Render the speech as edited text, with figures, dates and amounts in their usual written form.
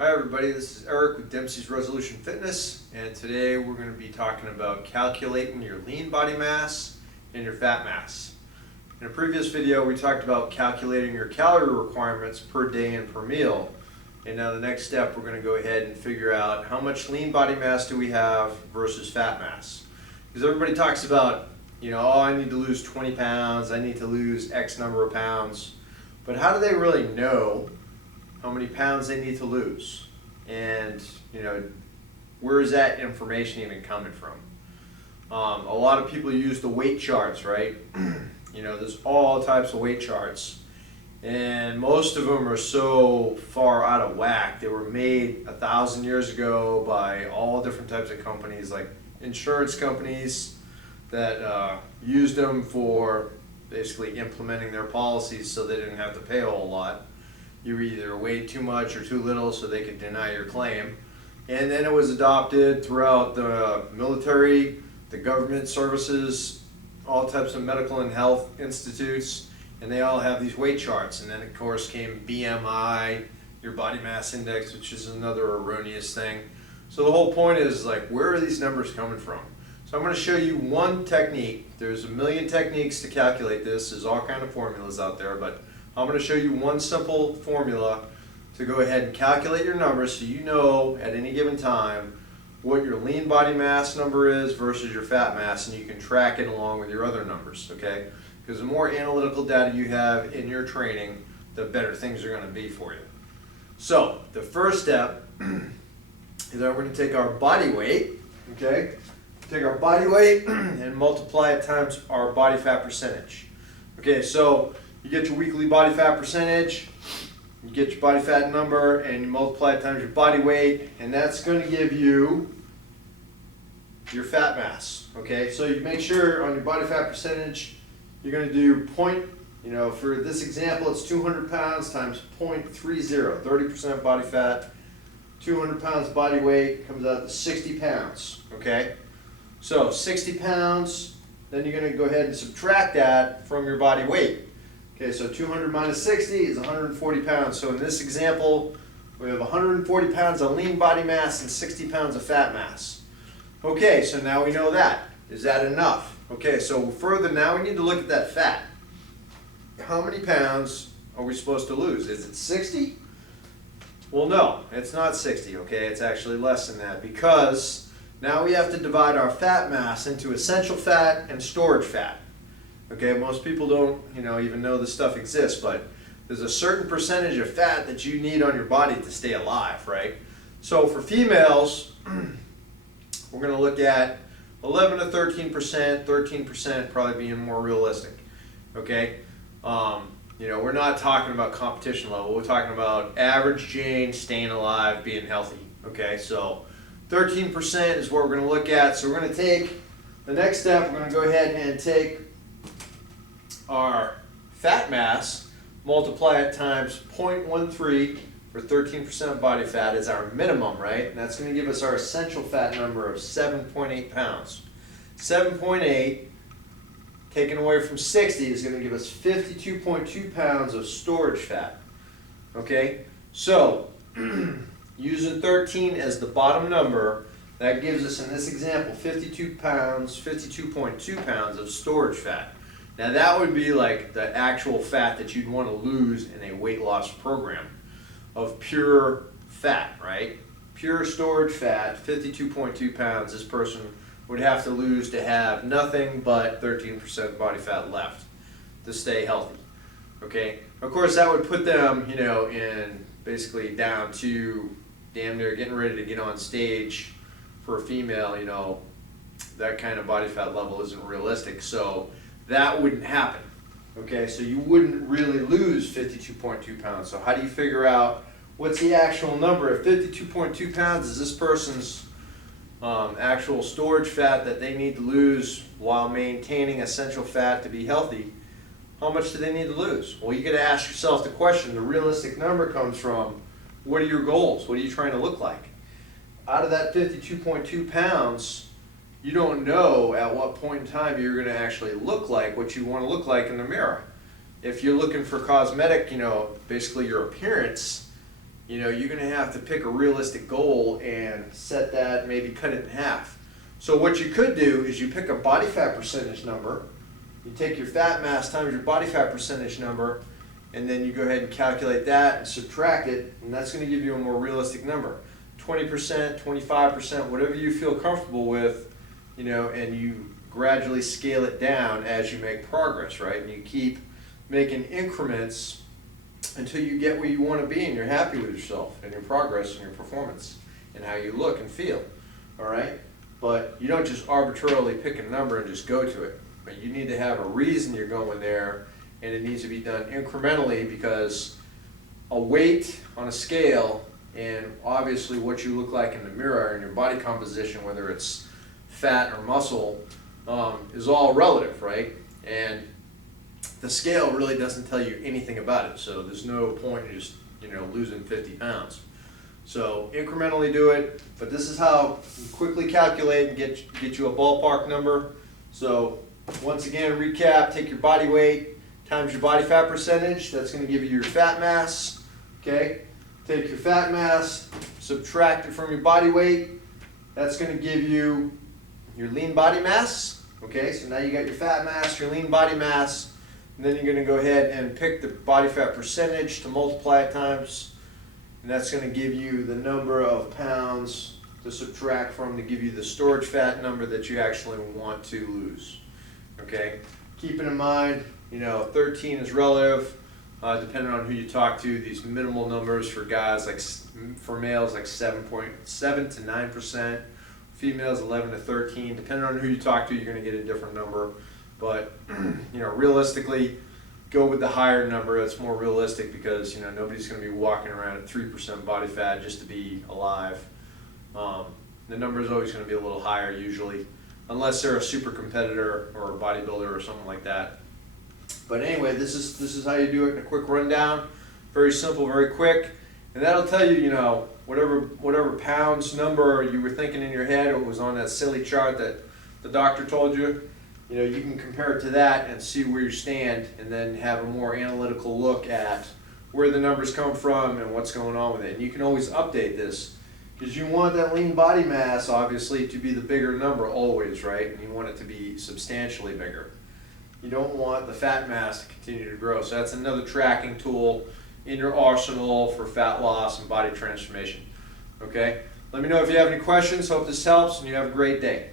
Hi everybody, this is Eric with Dempsey's Resolution Fitness, and today we're going to be talking about calculating your lean body mass and your fat mass. In a previous video we talked about calculating your calorie requirements per day and per meal, and now the next step we're going to go ahead and figure out how much lean body mass do we have versus fat mass. Because everybody talks about, oh, I need to lose 20 pounds, I need to lose X number of pounds, but how do they really know how many pounds they need to lose? And, where is that information even coming from? A lot of people use the weight charts, right? There's all types of weight charts, and most of them are so far out of whack. They were made 1,000 years ago by all different types of companies, like insurance companies that used them for basically implementing their policies so they didn't have to pay a whole lot. You either weighed too much or too little so they could deny your claim. And then it was adopted throughout the military, the government services, all types of medical and health institutes, and they all have these weight charts. And then of course came BMI, your body mass index, which is another erroneous thing. So the whole point is, where are these numbers coming from? So I'm going to show you one technique. There's a million techniques to calculate this. There's all kinds of formulas out there, but I'm going to show you one simple formula to go ahead and calculate your numbers so you know at any given time what your lean body mass number is versus your fat mass, and you can track it along with your other numbers, okay? Because the more analytical data you have in your training, the better things are going to be for you. So the first step is that we're going to take our body weight, okay? Take our body weight and multiply it times our body fat percentage. Okay, so you get your weekly body fat percentage, you get your body fat number, and you multiply it times your body weight, and that's going to give you your fat mass. Okay, so you make sure on your body fat percentage, you're going to do for this example, it's 200 pounds times 0.30, 30% body fat, 200 pounds body weight comes out to 60 pounds. Okay, so 60 pounds, then you're going to go ahead and subtract that from your body weight. Okay, so 200 minus 60 is 140 pounds. So in this example, we have 140 pounds of lean body mass and 60 pounds of fat mass. Okay, so now we know that. Is that enough? Okay, so further now we need to look at that fat. How many pounds are we supposed to lose? Is it 60? Well, no, it's not 60, okay? It's actually less than that, because now we have to divide our fat mass into essential fat and storage fat. Okay, most people don't, even know this stuff exists, but there's a certain percentage of fat that you need on your body to stay alive, right? So for females, we're going to look at 11 to 13%, 13% probably being more realistic. Okay, we're not talking about competition level. We're talking about average Jane staying alive, being healthy. Okay, so 13% is what we're going to look at. So we're going to take the next step. We're going to go ahead and take our fat mass, multiply it times 0.13 for 13% body fat is our minimum, right? And that's going to give us our essential fat number of 7.8 pounds. 7.8 taken away from 60 is going to give us 52.2 pounds of storage fat. Okay, so using 13 as the bottom number, that gives us in this example 52.2 pounds of storage fat. Now that would be like the actual fat that you'd want to lose in a weight loss program of pure fat, right? Pure storage fat, 52.2 pounds, this person would have to lose to have nothing but 13% body fat left to stay healthy. Okay, of course that would put them, in basically down to damn near getting ready to get on stage. For a female, that kind of body fat level isn't realistic, so that wouldn't happen. Okay, so you wouldn't really lose 52.2 pounds. So how do you figure out what's the actual number? If 52.2 pounds is this person's actual storage fat that they need to lose while maintaining essential fat to be healthy, how much do they need to lose? Well, you got to ask yourself the question. The realistic number comes from, what are your goals? What are you trying to look like? Out of that 52.2 pounds, you don't know at what point in time you're going to actually look like what you want to look like in the mirror. If you're looking for cosmetic, basically your appearance, you're going to have to pick a realistic goal and set that, maybe cut it in half. So what you could do is you pick a body fat percentage number, you take your fat mass times your body fat percentage number, and then you go ahead and calculate that and subtract it, and that's going to give you a more realistic number. 20%, 25%, whatever you feel comfortable with, and you gradually scale it down as you make progress, right? And you keep making increments until you get where you want to be and you're happy with yourself and your progress and your performance and how you look and feel, all right? But you don't just arbitrarily pick a number and just go to it. But you need to have a reason you're going there, and it needs to be done incrementally, because a weight on a scale and obviously what you look like in the mirror and your body composition, whether it's fat or muscle, is all relative, right? And the scale really doesn't tell you anything about it, so there's no point in just losing 50 pounds. So incrementally do it, but this is how you quickly calculate and get you a ballpark number. So once again, recap: take your body weight times your body fat percentage. That's going to give you your fat mass. Okay, take your fat mass, subtract it from your body weight. That's going to give you your lean body mass. Okay, so now you got your fat mass, your lean body mass, and then you're going to go ahead and pick the body fat percentage to multiply it times, and that's going to give you the number of pounds to subtract from to give you the storage fat number that you actually want to lose. Okay, keeping in mind, 13 is relative, depending on who you talk to. These minimal numbers for guys, for males, like 7.7 to 9%. Females 11 to 13. Depending on who you talk to, you're going to get a different number. But realistically, go with the higher number. That's more realistic, because nobody's going to be walking around at 3% body fat just to be alive. The number is always going to be a little higher usually, unless they're a super competitor or a bodybuilder or something like that. But anyway, this is how you do it in a quick rundown. Very simple, very quick, and that'll tell you, whatever pounds number you were thinking in your head, or was on that silly chart that the doctor told you. You can compare it to that and see where you stand, and then have a more analytical look at where the numbers come from and what's going on with it. And you can always update this, because you want that lean body mass, obviously, to be the bigger number always, right? And you want it to be substantially bigger. You don't want the fat mass to continue to grow. So that's another tracking tool in your arsenal for fat loss and body transformation. Okay? Let me know if you have any questions. Hope this helps, and you have a great day.